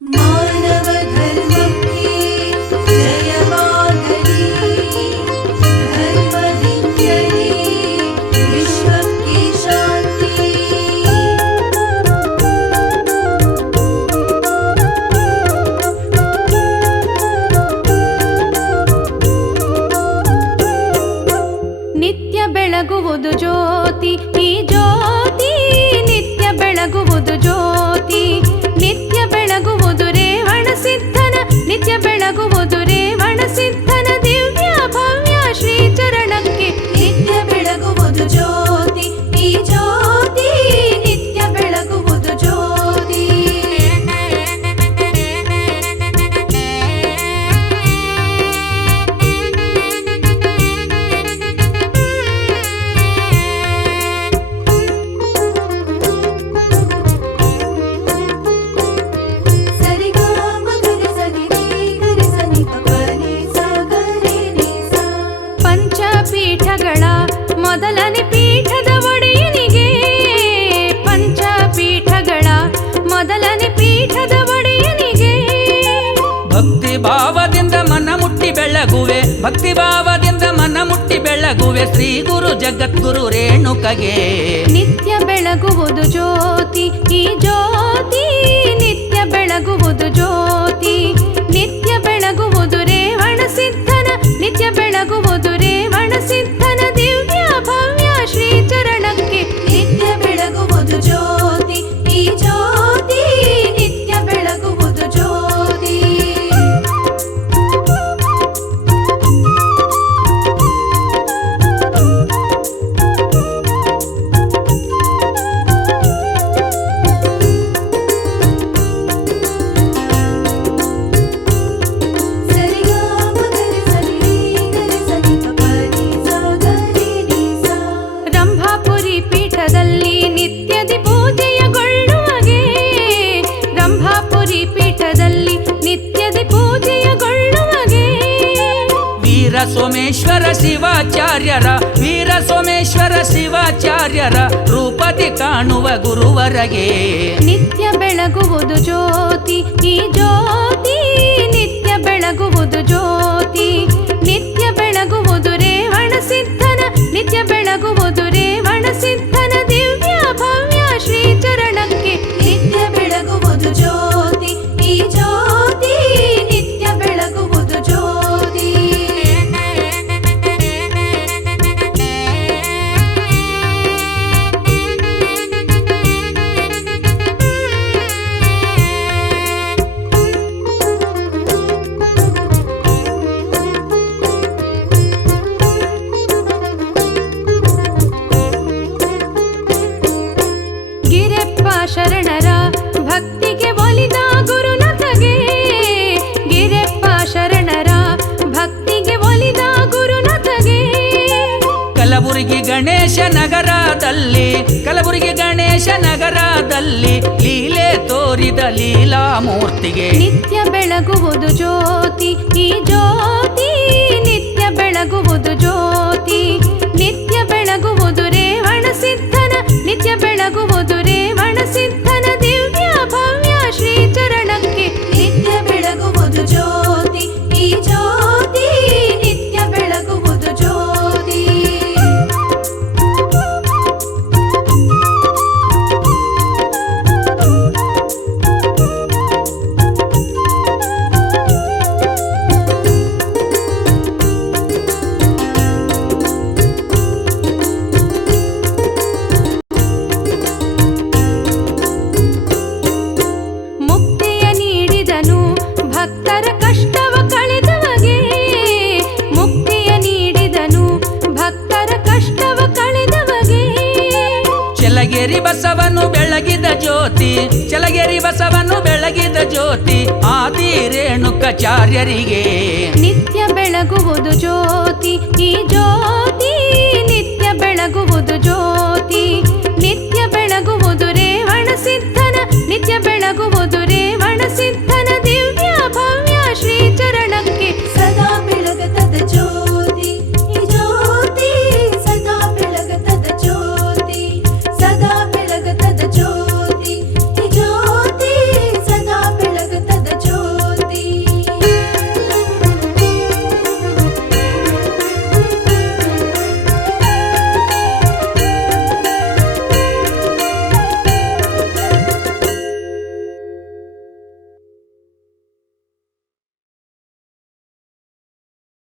ಮಾನವ ಧರ್ಮಕ್ಕೆ ಜಯವಾಗಲಿ, ಧರ್ಮದಿಂದಲೇ ವಿಶ್ವಕ್ಕೆ ಶಾಂತಿ. ನಿತ್ಯ ಬೆಳಗುವುದು ಜ್ಯೋತಿ, ಈ ಜ್ಯೋತಿ ನಿತ್ಯ ಬೆಳಗುವುದು ಜ್ಯೋತಿ. ನಿತ್ಯ ಬೆಳಗುವುದು ರೇವಣ ಸಿದ್ಧನ, ನಿತ್ಯ ಬೆಳಗುವುದು ರೇವಣ ಸಿದ್ಧನ ದಿವ್ಯ ಭವ್ಯ ಶ್ರೀ ಚರಣಕ್ಕೆ. ನಿತ್ಯ ಬೆಳಗುವುದು ಜ್ಯೋತಿ, ಈ ಜ್ಯೋತಿ ನಿತ್ಯ ಬೆಳಗುವುದು ಜ್ಯೋತಿ. ಪಂಚಪೀಠಗಳ ಮೊದಲನೇ ಪೀಠದ ಒಡೆಯನಿಗೆ, ಪಂಚಪೀಠಗಳ ಮೊದಲನೇ ಪೀಠದ ಒಡೆಯನಿಗೆ. ಭಕ್ತಿ ಭಾವದಿಂದ ಮನ ಮುಟ್ಟಿ ಬೆಳಗುವೆ, ಭಕ್ತಿ ಭಾವದಿಂದ ಮನ ಮುಟ್ಟಿ ಬೆಳಗುವೆ ಶ್ರೀ ಗುರು ಜಗದ್ಗುರು ರೇಣುಕಗೆ. ನಿತ್ಯ ಬೆಳಗುವುದು ಜ್ಯೋತಿ, ಈ ಜ್ಯೋತಿ ನಿತ್ಯ ಬೆಳಗುವುದು ಜ್ಯೋತಿ. ನಿತ್ಯ ಬೆಳಗುವುದು ರೇವಣ ಸಿದ್ಧನ, ನಿತ್ಯ ಬೆಳಗುವುದು ರೇವಣ ಸಿದ್ಧನ ದಿವ್ಯ ಭವ್ಯ ಶ್ರೀ ಚರಣಕ್ಕೆ. ನಿತ್ಯ ಬೆಳಗುವುದು ಜ್ಯೋತಿ, ಈ ಜ್ಯೋತಿ ನಿತ್ಯ ಬೆಳಗುವುದು ಜ್ಯೋತಿ. ರಂಭಾಪುರಿ ಪೀಠದಲ್ಲಿ ನಿತ್ಯದಿ ಪೂಜೆಯಗೊಳ್ಳುವಗೆ, ರಂಭಾಪುರಿ ಪೀಠದಲ್ಲಿ ನಿತ್ಯದಿ ಪೂಜೆಯಗೊಳ್ಳುವಗೆ. ವೀರ ಸೋಮೇಶ್ವರ ಶಿವಾಚಾರ್ಯರ, ವೀರ ಸೋಮೇಶ್ವರ ಶಿವಾಚಾರ್ಯರ ರೂಪದಿ ಕಾಣುವ ಗುರುವರಗೆ. ನಿತ್ಯ ಬೆಳಗುವುದು ಜ್ಯೋತಿ, ಈ ಜ್ಯೋತಿ ನಿತ್ಯ ಬೆಳಗುವುದು ಜ್ಯೋತಿ. ನಿತ್ಯ ಬೆಳಗುವುದು ರೇವಣ ಸಿದ್ಧನ, ನಿತ್ಯ ಬೆಳಗುವುದು ರೇವಣ ಸಿದ್ಧನ ದಿವ್ಯ ಭವ್ಯ ಶ್ರೀ ಚರಣಕ್ಕೆ. ನಿತ್ಯ ಬೆಳಗುವುದು ಜ್ಯೋತಿ, ಈ ಜ್ಯೋತಿ ನಿತ್ಯ ಬೆಳಗುವುದು ಜ್ಯೋತಿ. ಗಿರೆಪ್ಪ ಶರಣರ ಭಕ್ತಿಗೆ ಒಲಿದ ಗುರುನಾಥಗೆ, ಗಿರೆಪ್ಪ ಶರಣರ ಭಕ್ತಿಗೆ ಒಲಿದ ಗುರುನಾಥಗೆ. ಕಲಬುರಗಿ ಗಣೇಶ ನಗರದಲ್ಲಿ, ಕಲಬುರಗಿ ಗಣೇಶ ನಗರದಲ್ಲಿ ಲೀಲೆ ತೋರಿದ ಲೀಲಾ ಮೂರ್ತಿಗೆ. ನಿತ್ಯ ಬೆಳಗುವುದು ಜ್ಯೋತಿ, ಈ ಜ್ಯೋತಿ ನಿತ್ಯ ಬೆಳಗುವುದು ಜ್ಯೋತಿ. ನಿತ್ಯ ಬೆಳಗುವುದು ರೇವಣ ಸಿದ್ಧನ, ನಿತ್ಯ ಬೆಳಗುವುದು ರೇವಣ ಸಿದ್ಧನ ದಿವ್ಯ ಭವ್ಯ ಶ್ರೀ ಚರಣಕ್ಕೆ. ನಿತ್ಯ ಬೆಳಗುವುದು ಜ್ಯೋತಿ, ಈ ಜ್ಯೋತಿ ನಿತ್ಯ ಬೆಳಗುವುದು ಜ್ಯೋತಿ. ಮುಕ್ತಿಯ ನೀಡಿದನು ಭಕ್ತರ ಕಷ್ಟವ ಕಳೆದವಗೆ, ಮುಕ್ತಿಯ ನೀಡಿದನು ಭಕ್ತರ ಕಷ್ಟವ ಕಳೆದವಗೆ. ಚಲಗೇರಿ ಬಸವನು ಬೆಳಗಿದ ಜ್ಯೋತಿ, ಚಲಗೇರಿ ಬಸವನು ಬೆಳಗಿದ ಜ್ಯೋತಿ ಆದಿ ರೇಣುಕಾಚಾರ್ಯರಿಗೆ. ನಿತ್ಯ ಬೆಳಗುವುದು ಜ್ಯೋತಿ, ಈ ಜ್ಯೋತಿ ನಿತ್ಯ ಬೆಳಗುವುದು ಜ್ಯೋತಿ. ನಿತ್ಯ ಬೆಳಗುವುದು ರೇವಣ ಸಿದ್ಧನ, ನಿತ್ಯ ಬೆಳಗುವುದು